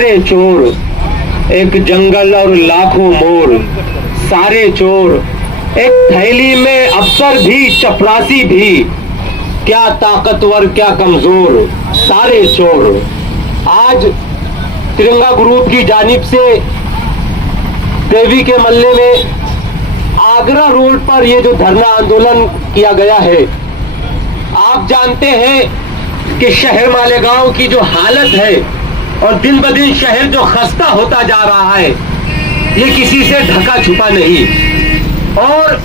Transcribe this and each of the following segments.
सारे चोर, एक जंगल और लाखों मोर, सारे चोर, एक थैली में अफसर भी चपरासी भी, क्या ताकतवर क्या कमजोर, सारे चोर। आज तिरंगा ग्रुप की जानिब से देवी के मल्ले में आगरा रोड पर ये जो धरना आंदोलन किया गया है, आप जानते हैं कि शहर मालेगांव की जो हालत है और दिन ब दिन शहर जो खस्ता होता जा रहा है, ये किसी से ढका छुपा नहीं। और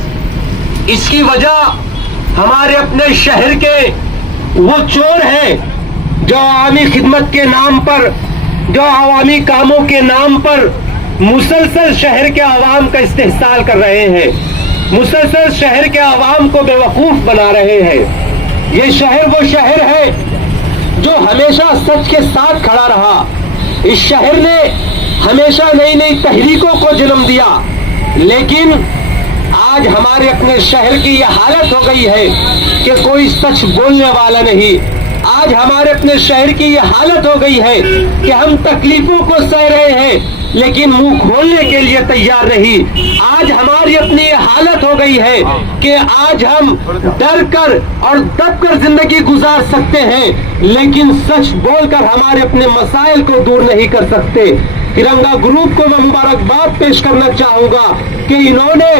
इसकी वजह हमारे अपने शहर के वो चोर हैं जो आवामी खिदमत के नाम पर, जो आवामी कामों के नाम पर मुसलसल शहर के आवाम का इस्तेहसाल कर रहे हैं, मुसलसल शहर के आवाम को बेवकूफ बना रहे हैं। ये शहर वो शहर है जो हमेशा सच के साथ खड़ा रहा। इस शहर ने हमेशा नई नई तहरीकों को जन्म दिया, लेकिन आज हमारे अपने शहर की यह हालत हो गई है कि कोई सच बोलने वाला नहीं। आज हमारे अपने शहर की यह हालत हो गई है कि हम तकलीफों को सह रहे हैं लेकिन मुंह खोलने के लिए तैयार नहीं। आज हमारी अपनी ये हालत हो गई है कि आज हम डर कर और दब कर जिंदगी गुजार सकते हैं लेकिन सच बोलकर हमारे अपने मसाइल को दूर नहीं कर सकते। तिरंगा ग्रुप को मैं मुबारकबाद पेश करना चाहूंगा कि इन्होंने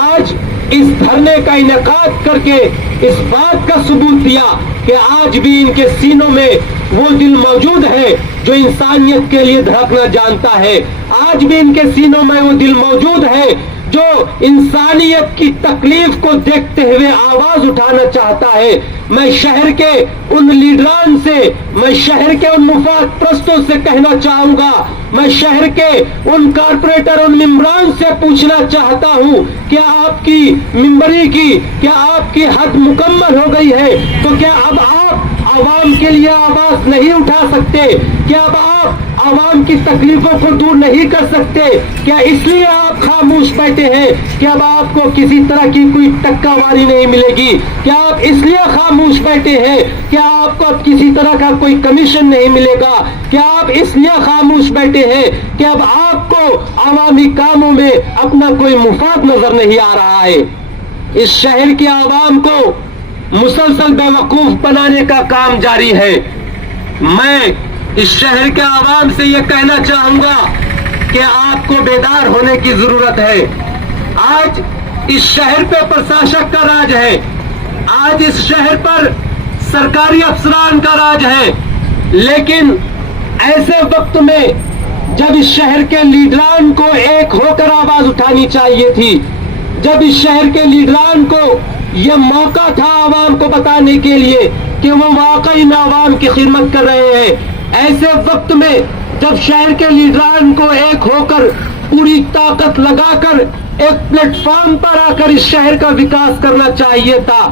आज इस धरने का इनेकाद करके इस बात का सबूत दिया कि आज भी इनके सीनों में वो दिल मौजूद है जो इंसानियत के लिए धड़कना जानता है। आज भी इनके सीनों में वो दिल मौजूद है जो इंसानियत की तकलीफ को देखते हुए आवाज उठाना चाहता है। मैं शहर के उन लीडरान से, मैं शहर के उन मुफाद प्रस्तों से कहना चाहूंगा, मैं शहर के उन कारपोरेटर, उन मेंबरान से पूछना चाहता हूं कि आपकी मिंबरी की क्या आपकी हद मुकम्मल हो गई है? तो क्या अब आप आवाम के लिए आवाज नहीं उठा सकते? क्या अब आप आवाम की तकलीफों को दूर नहीं कर सकते? क्या इसलिए आप खामोश बैठे हैं कि अब आपको किसी तरह की कोई टक्कावारी नहीं मिलेगी? क्या आप इसलिए खामोश बैठे हैं कि आपको अब किसी तरह का कोई कमीशन नहीं मिलेगा? क्या आप इसलिए खामोश बैठे हैं कि अब आपको आवामी कामों में अपना कोई मुफाद नजर नहीं आ रहा है? इस शहर की आवाम को मुसलसल बेवकूफ बनाने का काम जारी है। मैं इस शहर के आवाम से यह कहना चाहूंगा कि आपको बेदार होने की जरूरत है। आज इस शहर पे प्रशासक का राज है, आज इस शहर पर सरकारी अफसरान का राज है, लेकिन ऐसे वक्त में जब इस शहर के लीडरान को एक होकर आवाज उठानी चाहिए थी, जब इस शहर के लीडरान को यह मौका था आवाम को बताने के लिए कि वो वाकई में आवाम की खिदमत कर रहे हैं, ऐसे वक्त में जब शहर के लीडरान को एक होकर पूरी ताकत लगाकर एक प्लेटफॉर्म पर आकर इस शहर का विकास करना चाहिए था,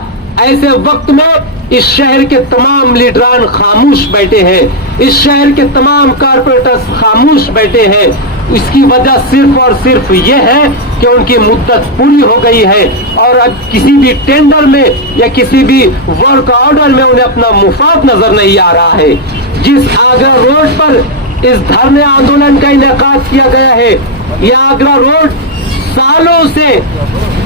ऐसे वक्त में इस शहर के तमाम लीडरान खामोश बैठे हैं, इस शहर के तमाम कारपोरेटर्स खामोश बैठे हैं। इसकी वजह सिर्फ और सिर्फ ये है कि उनकी मुद्दत पूरी हो गई है और अब किसी भी टेंडर में या किसी भी वर्क ऑर्डर में उन्हें अपना मुफाद नजर नहीं आ रहा है। जिस आगरा रोड पर इस धरने आंदोलन का इनेकाद किया गया है, यह आगरा रोड सालों से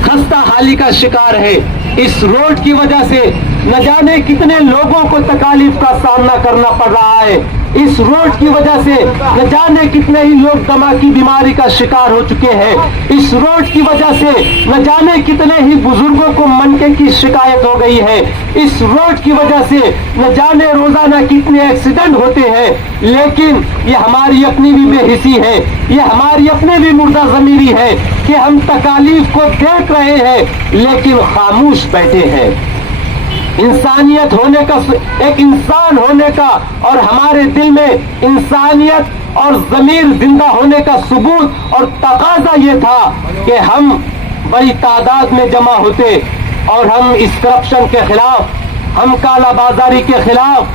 खस्ता हाली का शिकार है। इस रोड की वजह से न जाने कितने लोगों को तकलीफ का सामना करना पड़ रहा है। इस रोड की वजह से न जाने कितने ही लोग दमा की बीमारी का शिकार हो चुके हैं। इस रोड की वजह से न जाने कितने ही बुजुर्गों को मनके की शिकायत हो गई है। इस रोड की वजह से न जाने रोजाना कितने एक्सीडेंट होते हैं, लेकिन ये हमारी अपनी भी बेहिसी है, ये हमारी अपनी भी मुर्दा ज़मीरी है कि हम तकालीफ को देख रहे हैं लेकिन खामोश बैठे हैं। इंसानियत होने का, एक इंसान होने का और हमारे दिल में इंसानियत और ज़मीर जिंदा होने का सबूत और तकाजा ये था कि हम बड़ी तादाद में जमा होते और हम इस करप्शन के खिलाफ, हम काला बाजारी के खिलाफ,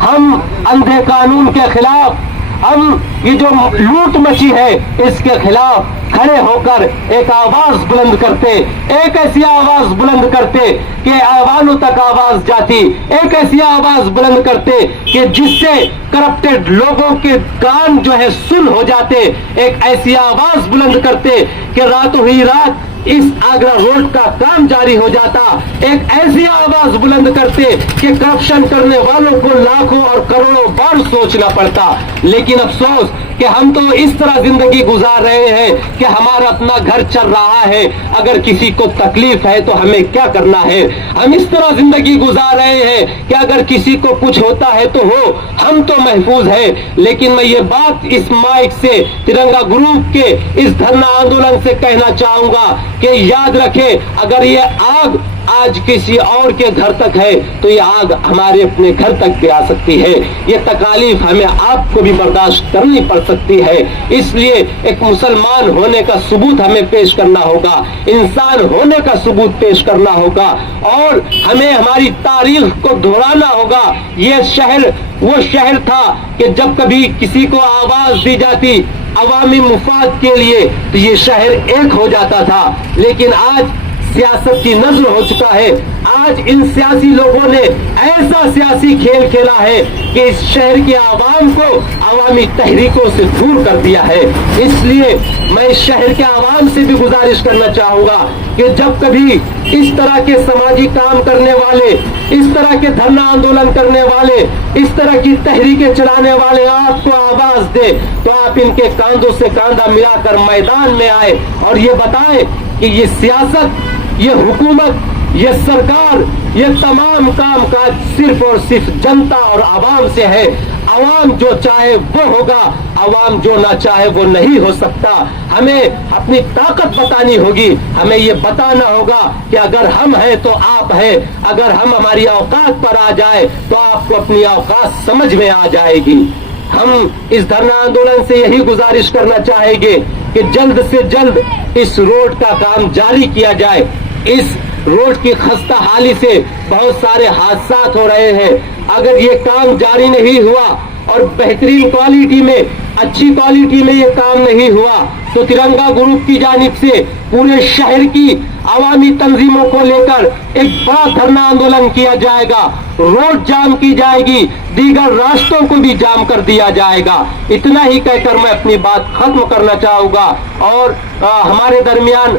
हम अंधे कानून के खिलाफ, हम ये जो लूट मची है इसके खिलाफ खड़े होकर एक आवाज बुलंद करते, एक ऐसी आवाज बुलंद करते कि ऐवानों तक आवाज जाती, एक ऐसी आवाज बुलंद करते कि जिससे करप्टेड लोगों के कान जो है सुन हो जाते, एक ऐसी आवाज बुलंद करते कि रातों ही रात इस आगरा रोड का काम जारी हो जाता, एक ऐसी आवाज बुलंद करते कि करप्शन करने वालों को लाखों और करोड़ों बार सोचना पड़ता। लेकिन अफसोस कि हम तो इस तरह जिंदगी गुजार रहे हैं कि हमारा अपना घर चल रहा है, अगर किसी को तकलीफ है तो हमें क्या करना है। हम इस तरह जिंदगी गुजार रहे हैं कि अगर किसी को कुछ होता है तो हो, हम तो महफूज है। लेकिन मैं ये बात इस माइक से तिरंगा ग्रुप के इस धरना आंदोलन से कहना चाहूंगा कि याद रखें, अगर ये आग आज किसी और के घर तक है तो ये आग हमारे अपने घर तक भी आ सकती है। ये तकालीफ हमें आपको भी बर्दाश्त करनी पड़ सकती है। इसलिए एक मुसलमान होने का सबूत हमें पेश करना होगा, इंसान होने का सबूत पेश करना होगा और हमें हमारी तारीख को दोहराना होगा। ये शहर वो शहर था कि जब कभी किसी को आवाज दी जाती अवामी मुफाद के लिए तो ये शहर एक हो जाता था। लेकिन आज सियासत की नजर हो चुका है, आज इन सियासी लोगों ने ऐसा सियासी खेल खेला है कि इस शहर के आवाम को अवामी तहरीकों से दूर कर दिया है। इसलिए मैं इस शहर के आवाम से भी गुजारिश करना चाहूंगा कि जब कभी इस तरह के समाजी काम करने वाले, इस तरह के धरना आंदोलन करने वाले, इस तरह की तहरीकें चलाने वाले आपको आवाज दे तो आप इनके कांधों से कांधा मिलाकर मैदान में आए और ये बताएं कि ये सियासत, ये हुकूमत, ये सरकार, ये तमाम काम काज सिर्फ और सिर्फ जनता और आवाम से है। आवाम जो चाहे वो होगा, आवाम जो ना चाहे वो नहीं हो सकता। हमें अपनी ताकत बतानी होगी, हमें ये बताना होगा कि अगर हम हैं तो आप हैं, अगर हम हमारी औकात पर आ जाए तो आपको अपनी औकात समझ में आ जाएगी। हम इस धरना आंदोलन से यही गुजारिश करना चाहेंगे कि जल्द से जल्द इस रोड का काम जारी किया जाए। इस रोड की खस्ता हाली से बहुत सारे हादसा हो रहे हैं। अगर ये काम जारी नहीं हुआ और बेहतरीन क्वालिटी में, अच्छी क्वालिटी में ये काम नहीं हुआ तो तिरंगा ग्रुप की जानिब से पूरे शहर की अवामी तंजीमों को लेकर एक बड़ा धरना आंदोलन किया जाएगा, रोड जाम की जाएगी, दीगर रास्तों को भी जाम कर दिया जाएगा। इतना ही कहकर मैं अपनी बात खत्म करना चाहूंगा और हमारे दरमियान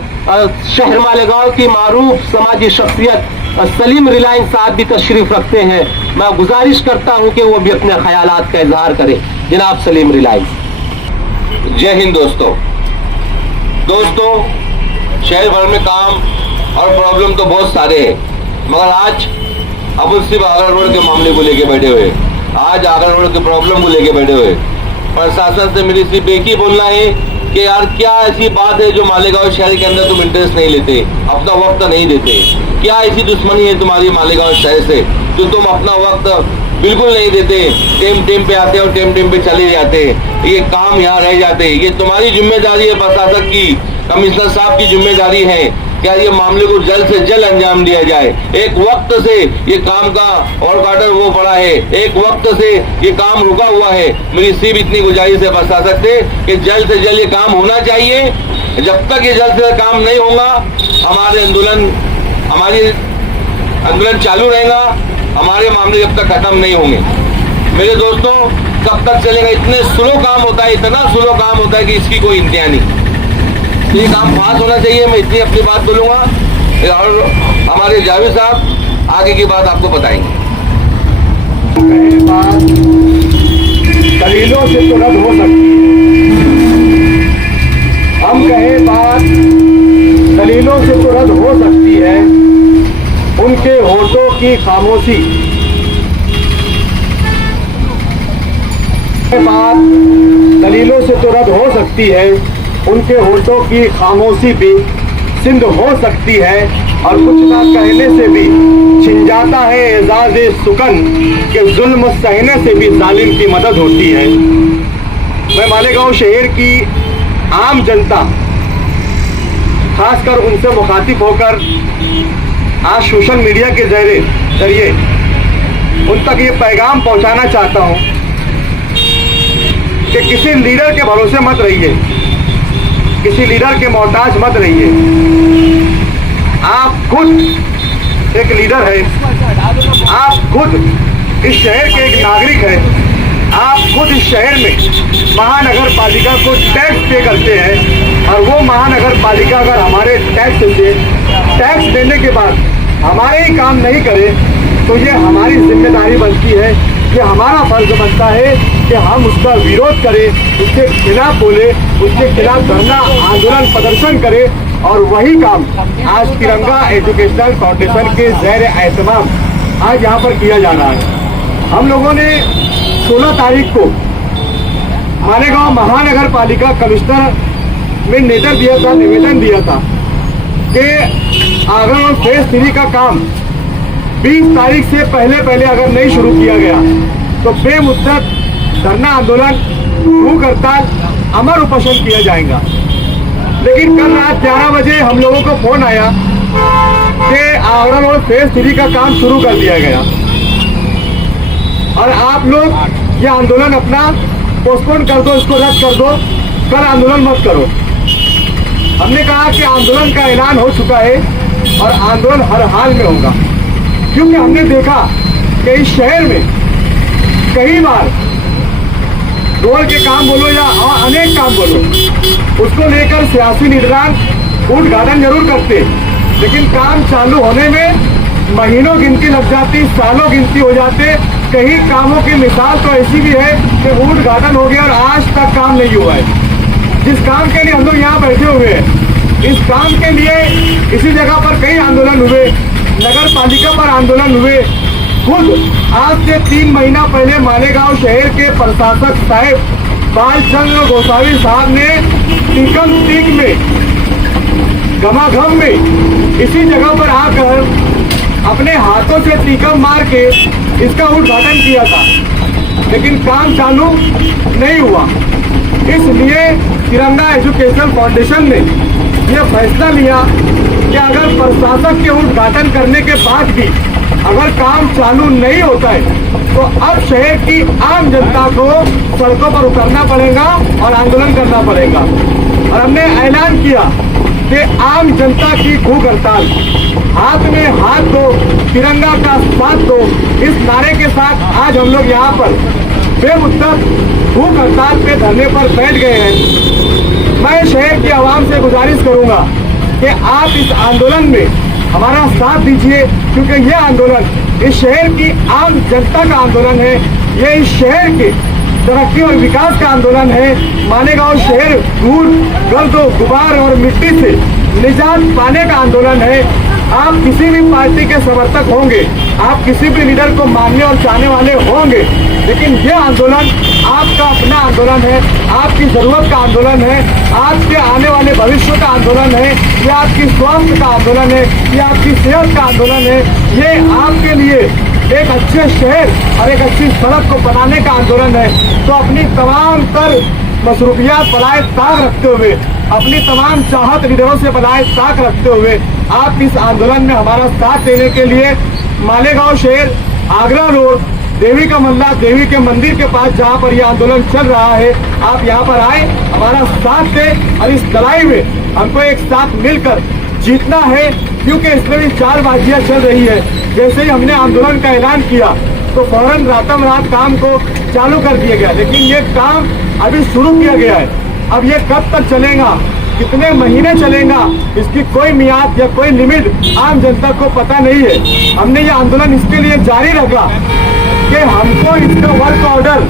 शहर मालेगांव की मारूफ समाजी शख्सियत सलीम रिलायंस साहब भी तशरीफ रखते हैं। मैं गुजारिश करता हूं कि वो भी अपने ख्यालात का इजहार करें। जनाब सलीम रिलायंस। जय हिंद दोस्तों, शहर भर में काम और प्रॉब्लम तो बहुत सारे हैं, मगर आज अब सिर्फ आगरा रोड के मामले को लेके बैठे हुए, आज आगरा रोड के प्रॉब्लम को लेके बैठे हुए। प्रशासन से मेरी सिर्फ एक ही बोलना है कि यार क्या ऐसी बात है जो मालेगांव शहर के अंदर तुम इंटरेस्ट नहीं लेते, अपना वक्त नहीं देते? क्या ऐसी दुश्मनी है तुम्हारी मालेगांव शहर से जो तुम अपना वक्त बिल्कुल नहीं देते, टेम पे आते और टेम पे चले जाते, ये काम यहाँ रह जाते? ये तुम्हारी जिम्मेदारी है, प्रशासक की, कमिश्नर साहब की जिम्मेदारी है। क्या ये मामले को जल्द से जल्द अंजाम दिया जाए? एक वक्त से ये काम का और ऑर्डर वो पड़ा है, एक वक्त से ये काम रुका हुआ है। मेरी सिर्फ इतनी गुजारिश है प्रशासक से कि जल्द से जल्द ये काम होना चाहिए। जब तक ये जल्द से काम नहीं होगा हमारे आंदोलन चालू रहेगा, हमारे मामले जब तक खत्म नहीं होंगे। मेरे दोस्तों, कब तक चलेगा? इतने स्लो काम होता है, इतना स्लो काम होता है कि इसकी कोई इंतहा नहीं। ये काम पास होना चाहिए। मैं इतनी अपनी बात बोलूंगा और हमारे जावेद साहब आगे की बात आपको बताएंगे। दलीलों से तो रद्द हो सकती है, हम कहे बात दलीलों से तो रद्द हो सकती है, उनके होठों की खामोशी बात दलीलों से तो रद्द हो सकती है, उनके होठों की खामोशी भी सिंध हो सकती है और कुछ ना कहने से भी छिन जाता है एजाज सुकन के जुल्म सहने से भी जालिम की मदद होती है। मैं मालेगांव शहर की आम जनता, खासकर उनसे मुखातिब होकर आज सोशल मीडिया के जरिए उन तक ये पैगाम पहुंचाना चाहता हूं कि किसी लीडर के भरोसे मत रहिए, किसी लीडर के मोहताज मत रहिए। आप खुद एक लीडर है, आप खुद इस शहर के एक नागरिक हैं, आप खुद इस शहर में महानगर पालिका को टैक्स पे करते हैं और वो महानगर पालिका अगर हमारे टैक्स देने के बाद हमारे ही काम नहीं करे तो ये हमारी जिम्मेदारी बनती है, ये हमारा फर्ज बनता है कि हम उसका विरोध करें, उसके खिलाफ बोले, उसके खिलाफ धरना आंदोलन प्रदर्शन करें। और वही काम आज तिरंगा एजुकेशनल फाउंडेशन के ज़ेर एहतमाम आज यहाँ पर किया जा रहा है। हम लोगों ने 16 तारीख को मालेगांव महानगर पालिका कमिश्नर में निवेदन दिया था कि आंगन और फेज 3 का काम 20 तारीख से पहले अगर नहीं शुरू किया गया तो बेमुद्दत धरना आंदोलन, भूख हड़ताल, अमर उपोषण किया जाएगा। लेकिन कल रात 11 बजे हम लोगों को फोन आया कि आंगन और फेज 3 का काम शुरू कर दिया गया और आप लोग ये आंदोलन अपना पोस्टपोन कर दो, इसको रद्द कर दो, कल आंदोलन मत करो। हमने कहा कि आंदोलन का ऐलान हो चुका है और आंदोलन हर हाल में होगा, क्योंकि हमने देखा कि इस शहर में कई बार रोड के काम बोलो या अनेक काम बोलो, उसको लेकर सियासी लीडरान उद्घाटन जरूर करते, लेकिन काम चालू होने में महीनों गिनती लग जाती, सालों गिनती हो जाते। कई कामों की मिसाल तो ऐसी भी है कि उद्घाटन हो गया और आज तक काम नहीं हुआ है। जिस काम के लिए हम लोग यहाँ बैठे हुए हैं, इस काम के लिए इसी जगह पर कई आंदोलन हुए, नगर पालिका पर आंदोलन हुए। खुद आज से 3 महीना पहले मालेगांव शहर के प्रशासक साहब बालचंद्र गोसावी साहब ने टीकम टीक में घमाघम में इसी जगह पर आकर अपने हाथों से टीकम मार के इसका उद्घाटन किया था, लेकिन काम चालू नहीं हुआ। इसलिए तिरंगा एजुकेशनल फाउंडेशन ने यह फैसला लिया कि अगर प्रशासक के उद्घाटन करने के बाद भी अगर काम चालू नहीं होता है तो अब शहर की आम जनता को सड़कों पर उतरना पड़ेगा और आंदोलन करना पड़ेगा। और हमने ऐलान किया कि आम जनता की भूख हड़ताल, हाथ में हाथ दो, तिरंगा का साथ दो, इस नारे के साथ आज हम लोग यहाँ पर बेमुद्दत भूख हड़ताल पे धरने पर बैठ गए हैं। मैं शहर की आवाम से गुजारिश करूंगा कि आप इस आंदोलन में हमारा साथ दीजिए, क्योंकि ये आंदोलन इस शहर की आम जनता का आंदोलन है, ये इस शहर के तरक्की और विकास का आंदोलन है। मालेगांव शहर धूल, गर्द, गुबार और मिट्टी से निजात पाने का आंदोलन है। आप किसी भी पार्टी के समर्थक होंगे, आप किसी भी लीडर को मानने और चाहने वाले होंगे, लेकिन ये आंदोलन आपका अपना आंदोलन है, आपकी जरूरत का आंदोलन है, आपके आने वाले भविष्य का आंदोलन है, ये आपकी स्वास्थ्य का आंदोलन है, ये आपकी सेहत का आंदोलन है, ये आपके लिए एक अच्छे शहर और एक अच्छी सड़क को बनाने का आंदोलन है। तो अपनी तमाम तर मसरूफियात बनाए ताक रखते हुए, अपनी तमाम चाहत लीडरों से बनाए ताक रखते हुए आप इस आंदोलन में हमारा साथ देने के लिए मालेगांव शहर, आगरा रोड, देवी का मल्ला, देवी के मंदिर के पास जहाँ पर यह आंदोलन चल रहा है, आप यहाँ पर आए, हमारा साथ दें और इस लड़ाई में हमको एक साथ मिलकर जीतना है। क्योंकि इसमें भी 4 बाजियां चल रही है। जैसे ही हमने आंदोलन का ऐलान किया तो फौरन रातों रात काम को चालू कर दिया गया, लेकिन ये काम अभी शुरू किया गया है। अब ये कब तक चलेगा, कितने महीने चलेगा, इसकी कोई मियाद या कोई लिमिट आम जनता को पता नहीं है। हमने ये आंदोलन इसके लिए जारी रखा कि हमको इसका वर्क ऑर्डर,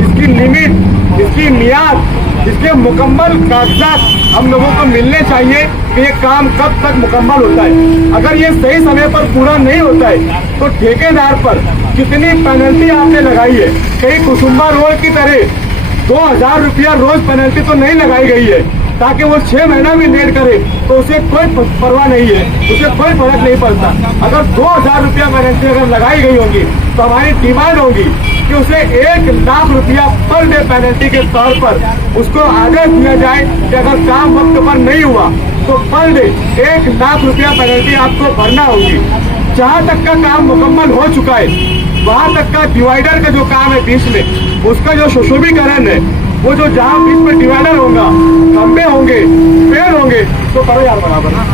इसकी लिमिट, इसकी मियाद, इसके मुकम्मल कागजात हम लोगों को मिलने चाहिए कि ये काम कब तक मुकम्मल होता है। अगर ये सही समय पर पूरा नहीं होता है तो ठेकेदार पर कितनी पेनल्टी आपने लगाई है। कहीं कुसुम्बा रोड की तरह 2000 रुपया रोज पेनल्टी तो नहीं लगाई गई है ताकि वो 6 महीना भी लेट करे तो उसे कोई परवाह नहीं है, उसे कोई फर्क नहीं पड़ता। अगर 2000 रुपया पेनल्टी अगर लगाई गई होगी तो हमारी डिमांड होगी कि उसे 1 लाख रुपया पर डे पेनल्टी के तौर पर उसको आदेश दिया जाए कि अगर काम वक्त पर नहीं हुआ तो पर डे 1 लाख रुपया पेनल्टी आपको भरना होगी। जहाँ तक का काम मुकम्मल हो चुका है, वहाँ तक का डिवाइडर का जो काम है बीच में, उसका जो सुशोभीकरण है वो जो जहाँ बीच में डिवाइडर होगा, खंबे होंगे, पेड़ होंगे, तो करो यार बराबर ना,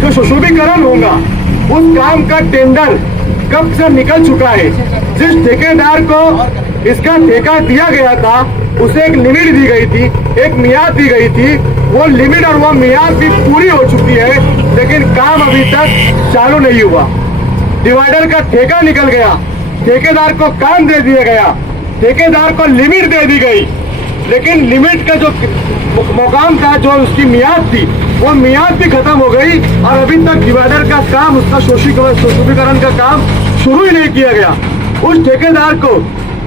जो सुशोभीकरण होगा उस काम का टेंडर कब से निकल चुका है। जिस ठेकेदार को इसका ठेका दिया गया था उसे एक लिमिट दी गई थी, एक मियाद दी गई थी, वो लिमिट और वो मियाद भी पूरी हो चुकी है, लेकिन काम अभी तक चालू नहीं हुआ। डिवाइडर का ठेका निकल गया, ठेकेदार को काम दे दिया गया, ठेकेदार को लिमिट दे दी गई, लेकिन लिमिट का जो मुकाम था, जो उसकी मियाद थी, वो मियाद भी खत्म हो गई और अभी तक डिवाइडर का काम, उसका सुशोभीकरण का काम शुरू ही नहीं किया गया। उस ठेकेदार को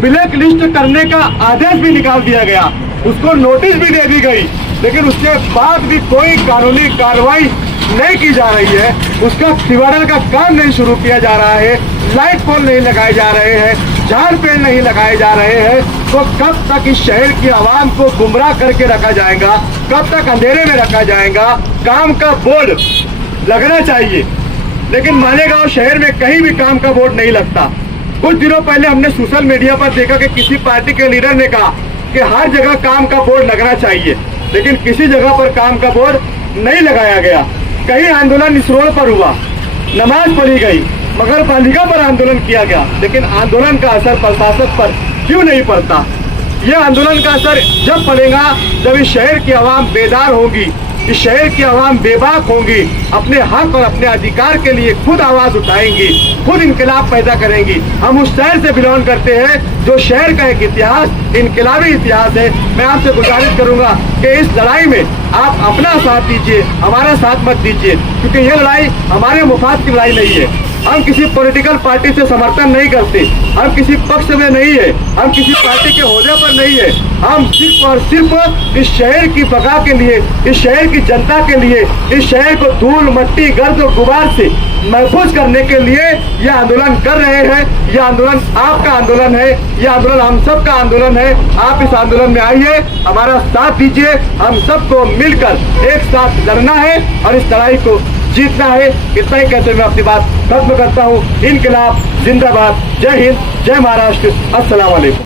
ब्लैक लिस्ट करने का आदेश भी निकाल दिया गया, उसको नोटिस भी दे दी गई, लेकिन उसके बाद भी कोई कानूनी कार्रवाई नहीं की जा रही है। उसका डिवाइडर का काम नहीं शुरू किया जा रहा है, लाइट पोल नहीं लगाए जा रहे हैं, झाड़ पेड़ नहीं लगाए जा रहे हैं। तो कब तक इस शहर की आवाम को गुमराह करके रखा जाएगा, कब तक अंधेरे में रखा जाएगा। काम का बोर्ड लगना चाहिए, लेकिन मालेगांव शहर में कहीं भी काम का बोर्ड नहीं लगता। कुछ दिनों पहले हमने सोशल मीडिया पर देखा कि किसी पार्टी के लीडर ने कहा कि हर जगह काम का बोर्ड लगना चाहिए, लेकिन किसी जगह पर काम का बोर्ड नहीं लगाया गया। कहीं आंदोलन इस रोड पर हुआ, नमाज पढ़ी गई, मगर पालिका पर आंदोलन किया गया, लेकिन आंदोलन का असर प्रशासन पर क्यों नहीं पड़ता। यह आंदोलन का असर जब पड़ेगा जब इस शहर की आवाम बेदार होगी, इस शहर की आवाम बेबाक होंगी, अपने हक और अपने अधिकार के लिए खुद आवाज उठाएंगी, खुद इनकलाब पैदा करेंगी। हम उस शहर से बिलोंग करते हैं जो शहर का एक इतिहास, इनकलाबी इतिहास है। मैं आपसे गुजारिश करूंगा कि इस लड़ाई में आप अपना साथ दीजिए, हमारा साथ मत दीजिए, क्योंकि ये लड़ाई हमारे मुफाद की लड़ाई नहीं है। हम किसी पॉलिटिकल पार्टी से समर्थन नहीं करते, हम किसी पक्ष में नहीं है, हम किसी पार्टी के ओहदे पर नहीं है। हम सिर्फ और सिर्फ इस शहर की बका के लिए, इस शहर की जनता के लिए, इस शहर को धूल मट्टी गर्द और गुबार से महफूज करने के लिए यह आंदोलन कर रहे हैं। यह आंदोलन आपका आंदोलन है, यह आंदोलन हम सब का आंदोलन है। आप इस आंदोलन में आइए, हमारा साथ दीजिए, हम सबको मिलकर एक साथ लड़ना है और इस लड़ाई को जीतना है। इतना ही कहते हुए अपनी बात खत्म करता हूँ। इनकलाब जिंदाबाद। जय हिंद, जय महाराष्ट्र, अस्सलाम वालेकुम।